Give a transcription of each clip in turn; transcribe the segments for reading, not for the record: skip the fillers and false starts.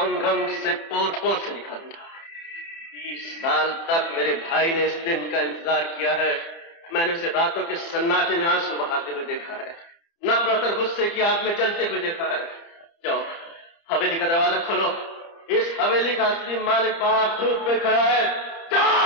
अंग अंग से पोर पोर से निकल था। 20 साल तक मेरे भाई ने इस दिन का इंतजार किया है। मैंने उसे रातों के सन्नाटे में आंसू बहाते हुए देखा है, नफरत और गुस्से की आग में जलते हुए देखा है। जाओ हवेली का दरवाजा खोलो, इस हवेली का असली मालिक बाहर धूप में खड़ा है। जाओ।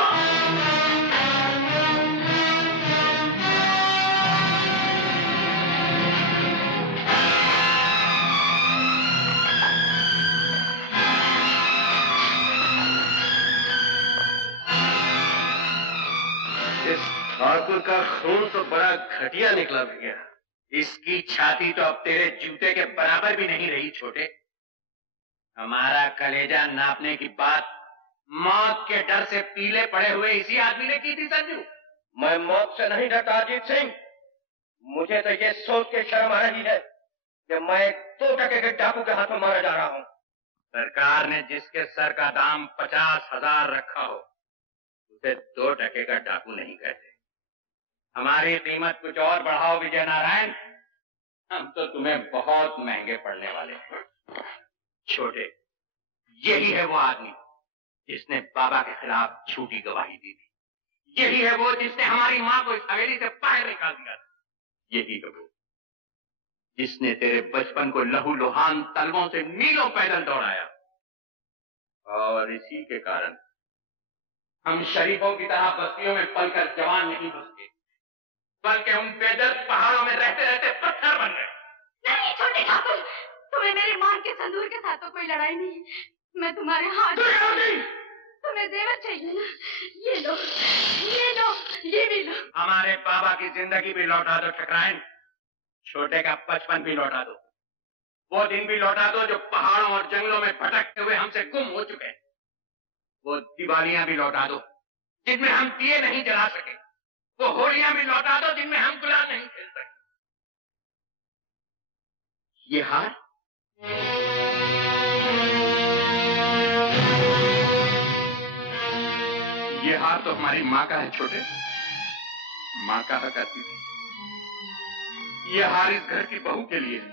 इस ठाकुर का खून तो बड़ा घटिया निकला भैया। इसकी छाती तो अब तेरे जूते के बराबर भी नहीं रही छोटे। हमारा कलेजा नापने की बात मौत के डर से पीले पड़े हुए इसी आदमी ने की थी संजू। मैं मौत से नहीं डरता अजीत सिंह। मुझे तो ये सोच के शर्म आ रही है कि मैं 2 टके के डाकू के हाथों मारा जा रहा हूँ। सरकार ने जिसके सर का दाम 50,000 रखा हो उसे 2 टके का डाकू नहीं कहते। हमारी कीमत कुछ और बढ़ाओ विजय नारायण, हम तो तुम्हें बहुत महंगे पड़ने वाले हैं। छोटे, यही है वो आदमी जिसने बाबा के खिलाफ झूठी गवाही दी थी। यही है वो जिसने हमारी माँ को इस हवेली से बाहर निकाल दिया था। यही है वो जिसने तेरे बचपन को लहू लुहान तलवों से मीलों पैदल दौड़ाया। और इसी के कारण हम शरीफों की तरह बस्तियों में पलकर जवान नहीं बसते, बल्कि हम बेदर्द पहाड़ों में रहते रहते पत्थर बन गए। नहीं छोटे ठाकुर, तुम्हें मेरी मां के संदूर के साथ तो कोई लड़ाई नहीं। मैं तुम्हारे हाथ। तुम्हें जेवर चाहिए ना? ये लो, ये लो, ये भी लो। हमारे बाबा की जिंदगी भी लौटा दो ठकराइन, छोटे का बचपन भी लौटा दो, वो दिन भी लौटा दो जो पहाड़ों और जंगलों में भटकते हुए हमसे गुम हो चुके हैं। वो दिवालियां भी लौटा दो जिनमें हम दिए नहीं जला सके। वो होलियां भी लौटा दो जिनमें हम गुलाल नहीं खेल सके। ये हार ये हार तो हमारी माँ का है छोटे। माँ कहा करती थी ये हार इस घर की बहू के लिए है।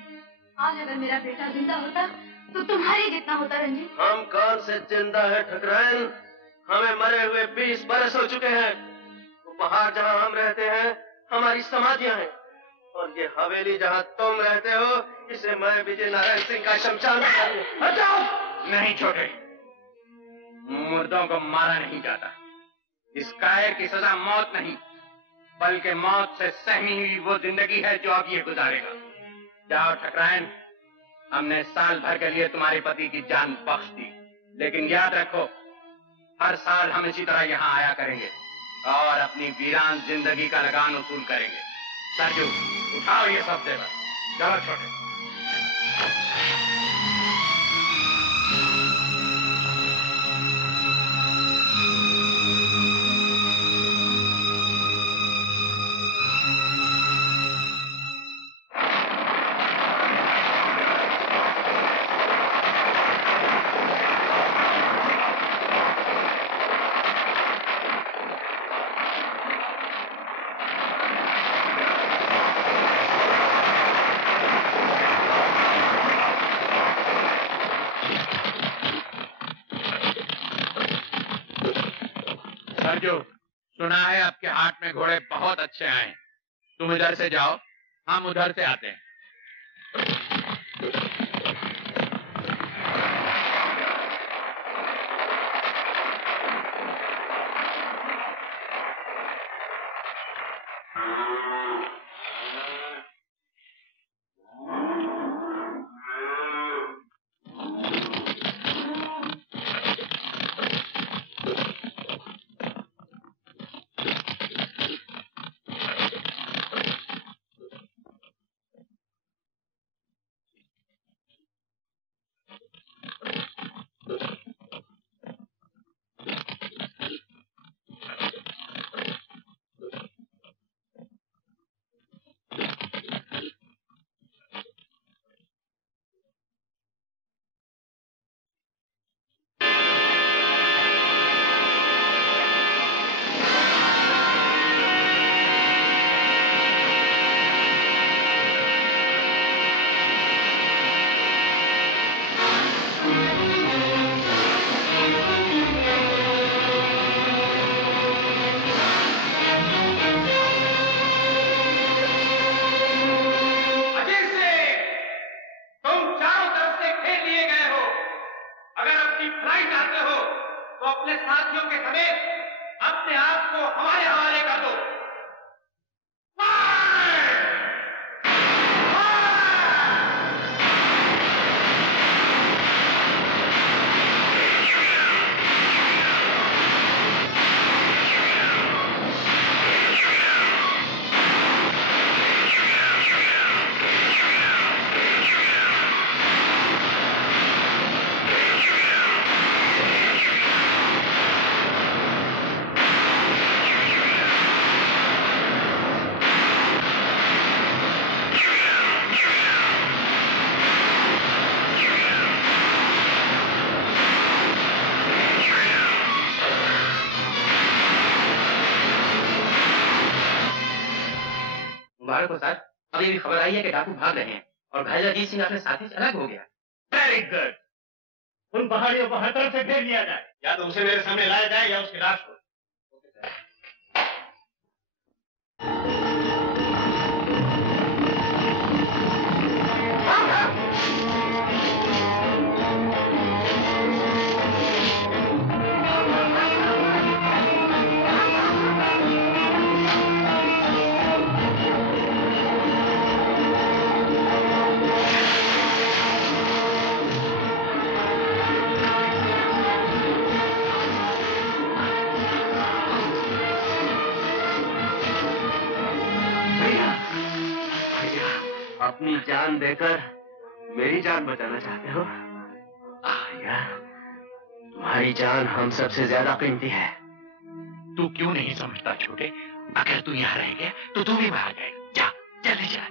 आज अगर मेरा बेटा जिंदा होता तो तुम्हारे जितना होता रंजीत। हम कौन से जिंदा है ठकराइन? हमें मरे हुए 20 बरस हो चुके हैं। वो पहाड़ जहाँ हम रहते हैं हमारी समाधियां हैं, और ये हवेली जहाँ तुम रहते हो इसे मैं विजय नारायण सिंह का शमशान हटाओ। नहीं छोटे, मुर्दों को मारा नहीं जाता। इस कायर की सजा मौत नहीं, बल्कि मौत से सहमी हुई वो जिंदगी है जो अब ये गुजारेगा। जाओ ठकराइन, हमने साल भर के लिए तुम्हारे पति की जान बख्श दी, लेकिन याद रखो हर साल हम इसी तरह यहाँ आया करेंगे और अपनी वीरान जिंदगी का लगान वसूल करेंगे। सरजू उठाओ ये सब जेवर, चलो छोटे। सरजू, सुना है आपके हाट में घोड़े बहुत अच्छे आए हैं। तुम इधर से जाओ, हम उधर से आते हैं। की भलाई चाहते हो तो अपने साथियों के समेत अपने आप को हमारे हवाले कर दो। मुबारक हो सर, अभी भी खबर आई है कि डाकू भाग रहे हैं और घायल अजीत सिंह अपने साथी से अलग हो गया। Very good. उन पहाड़ियों को हर तरफ से घेर लिया जाए, या तो उसे मेरे सामने लाया जाए या उसकी लाश को। अपनी जान देकर मेरी जान बचाना चाहते हो? यार, तुम्हारी जान हम सबसे ज्यादा कीमती है। तू क्यों नहीं समझता छोटे? अगर तू यहाँ रह गया तो तू भी बाहर जाएगा। जा, जल्दी जा।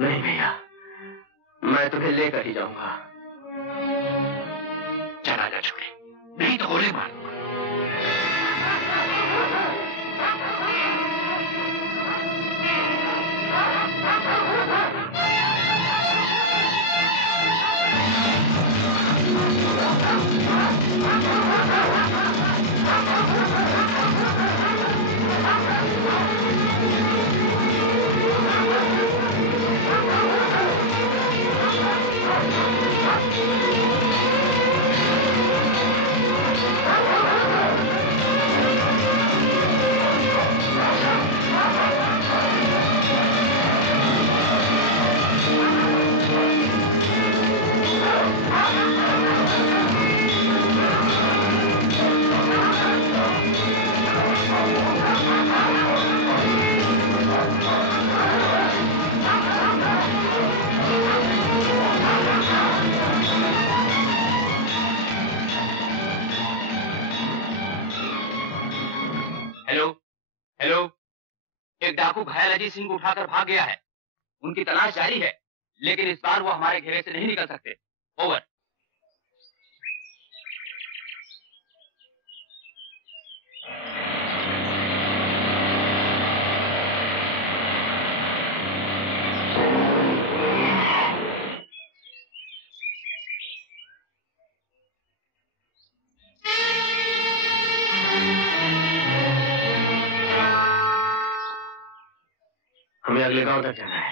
नहीं भैया, मैं तुम्हें लेकर ही जाऊंगा। चला जा छोटे, नहीं तो गोली मार दूंगा। एक डाकू घायल अजीत सिंह को उठाकर भाग गया है। उनकी तलाश जारी है, लेकिन इस बार वो हमारे घेरे से नहीं निकल सकते। ओवर। हमें अगले गांव तक जाना है।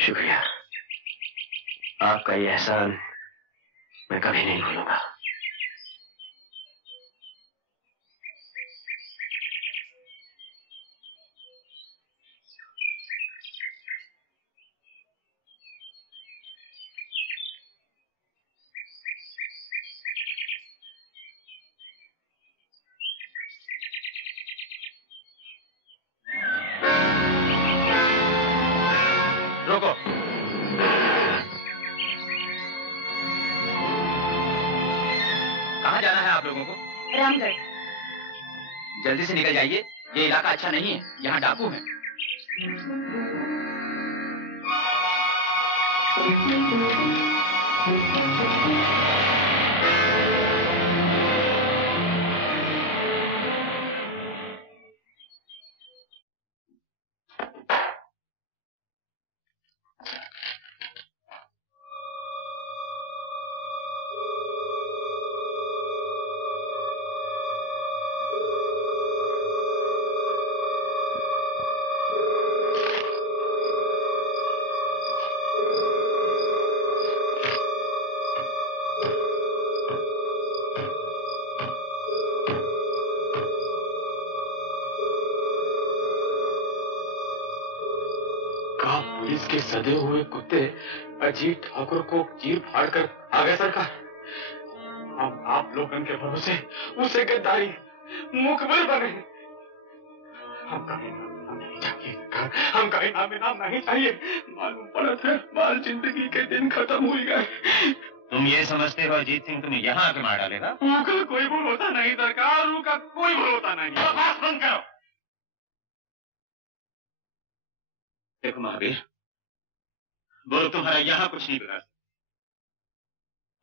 शुक्रिया, आपका ये एहसान मैं कभी नहीं भूलूंगा। रोको। आप लोगों को? रामगढ़। जल्दी से निकल जाइए, ये इलाका अच्छा नहीं है, यहाँ डाकू हैं। के सदे हुए कुत्ते अजीत ठाकुर को चीर फाड़ कर आ गए सरकार। हम आप लोगों के भरोसे उसे गद्दारी मुखबिर बने। हमका इनाम नहीं चाहिए सरकार, हमका इनाम नहीं चाहिए। मालूम पड़ता है बाल जिंदगी के दिन खत्म हो गए। तुम ये समझते हो अजीत सिंह तुम्हें यहाँ आके मार डालेगा? उनका कोई भरोसा नहीं सरकार, उनका कोई भरोसा नहीं। बात बंद करो। देखो महावीर, वो लोग तुम्हारा यहाँ कुछ नहीं बिगाड़ सकते।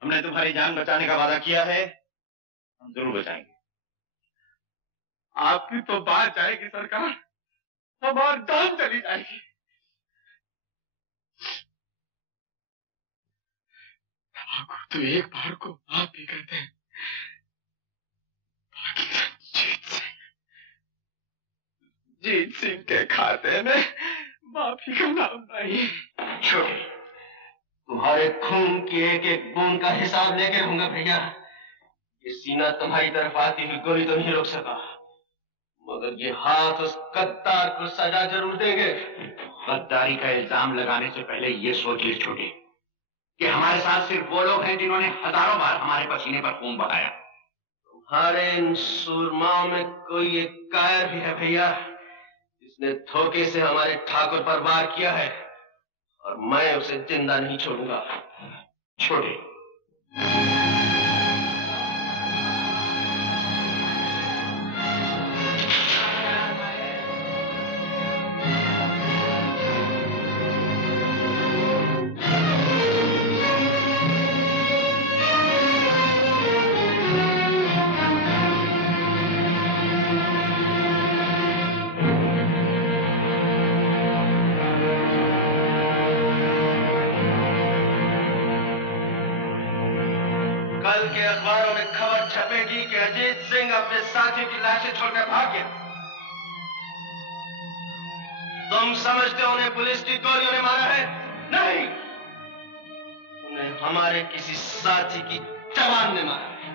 हमने तुम्हारी जान बचाने का वादा किया है, हम जरूर बचाएंगे। आपकी तो बात जाएगी सरकार, हमारी जान चली जाएगी। तो एक बार को आप ही कहते हैं, जीत सिंह के खाते में माफी का नाम नहीं। तुम्हारे खून की एक एक बूंद का हिसाब लेके रहूंगा भैया। ये सीना तुम्हारी तरफ आती हुई गोली तो नहीं रोक सका, मगर ये हाथ उस गद्दार को सजा जरूर देंगे। गद्दारी का इल्जाम लगाने से पहले ये सोच ली छोटे कि हमारे साथ सिर्फ वो लोग हैं जिन्होंने हजारों बार हमारे पसीने पर खून बहाया। तुम्हारे इन सूरमाओं में कोई एक कायर भी है भैया, जिसने धोखे से हमारे ठाकुर पर वार किया है, और मैं उसे जिंदा नहीं छोड़ूंगा। छोटे, अजीत सिंह अपने साथियों की लाशें छोड़कर भाग गया। तुम समझते हो उन्हें पुलिस की गोलियों ने मारा है? नहीं, उन्हें हमारे किसी साथी की जवान ने मारा है।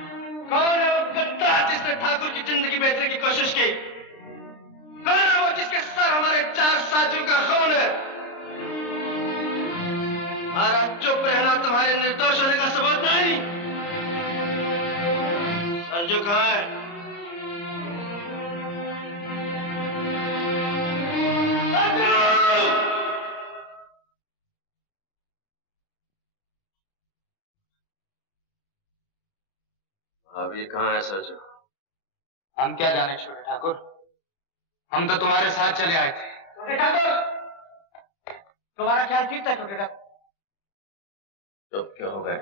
कौन है वो गद्दार जिसने ठाकुर की जिंदगी बेचने की कोशिश की? कौन है वो जिसके सर हमारे 4 साथियों का खून है? हमारा चुप रहना तुम्हारे निर्दोष होने का सबूत नहीं। संजू कहाँ है? अभी कहाँ है सरजू? हम क्या जाने छोटे ठाकुर, हम तो तुम्हारे साथ चले आए थे। छोटे ठाकुर, तुम्हारा ख्याल ठीक था छोटे ठाकुर। चुप क्यों हो गए?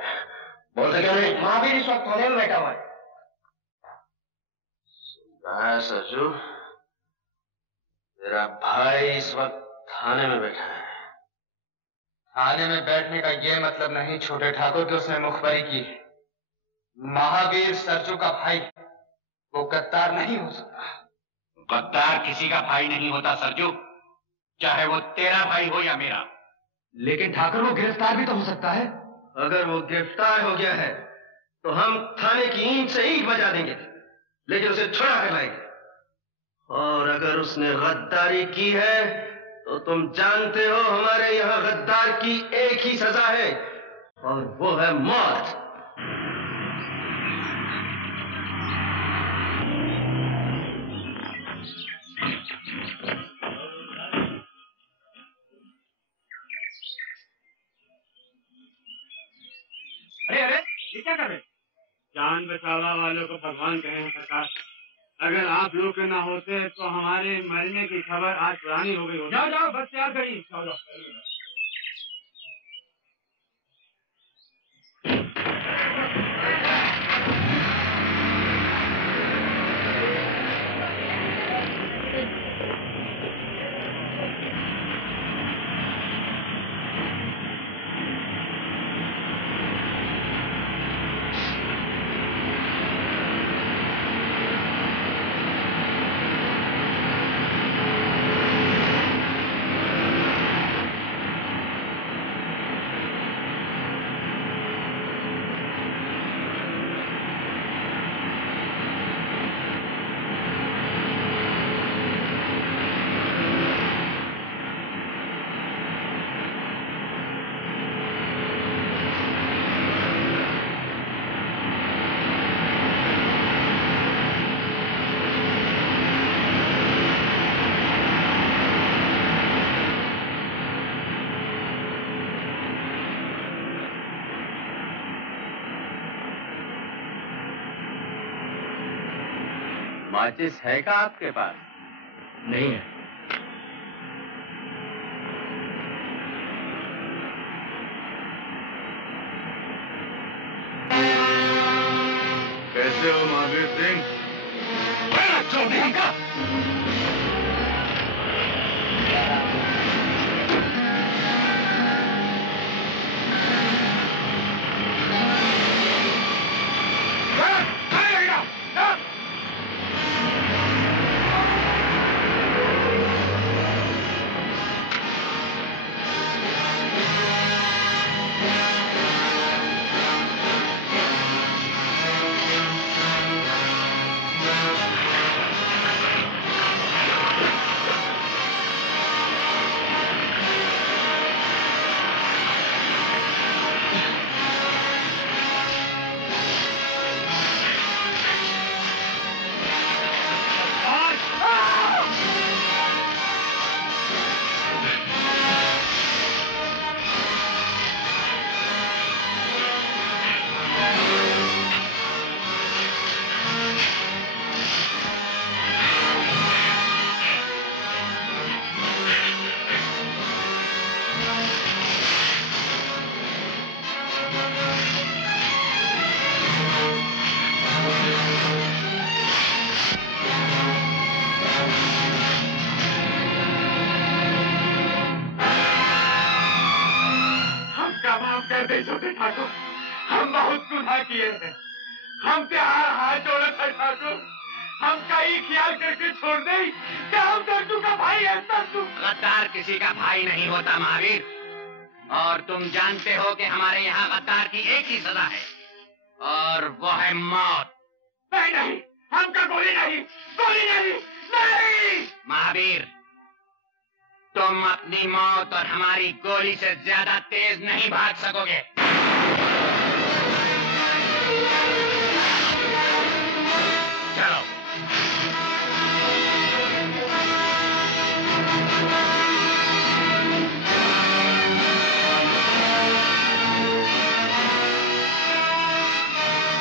बोलते क्यों नहीं? महावीर इस वक्त थाने में बैठा हुआ है। सरजू, तेरा भाई इस वक्त थाने में बैठा है। थाने में बैठने का ये मतलब नहीं छोटे ठाकुर कि उसने मुखबरी की है। महावीर सरजू का भाई, वो गद्दार नहीं हो सकता। गद्दार किसी का भाई नहीं होता सरजू, चाहे वो तेरा भाई हो या मेरा। लेकिन ठाकुर वो गिरफ्तार भी तो हो सकता है। अगर वो गिरफ्तार हो गया है तो हम थाने की ईंट से ईंट बजा देंगे, लेकिन उसे छुड़ा कर लाएंगे। और अगर उसने गद्दारी की है तो तुम जानते हो हमारे यहाँ गद्दार की एक ही सजा है, और वो है मौत। अरे अरे, ये क्या कर रहे? जान बचावा वालों को भगवान कहें सरकार। अगर आप लोग के ना होते तो हमारे मरने की खबर आज पुरानी हो गई होती। जाओ जाओ बस तैयार करिए। जाओ जाओ। माचिस है क्या आपके पास? नहीं है। कैसे हो महावीर सिंह? चौधरी का छोटे ठाकुर, हम बहुत गुनाह किए हैं। हमसे हाथ जोड़े थे ठाकुर। हम कहीं ख्याल करके छोड़ दे क्या हम दर्दू का भाई है? दर्दू गद्दार किसी का भाई नहीं होता महावीर, और तुम जानते हो कि हमारे यहाँ गद्दार की एक ही सजा है और वो है मौत। नहीं नहीं, हमका गोली नहीं, गोली नहीं, नहीं। महावीर, तुम अपनी मौत और हमारी गोली से ज्यादा तेज नहीं भाग सकोगे।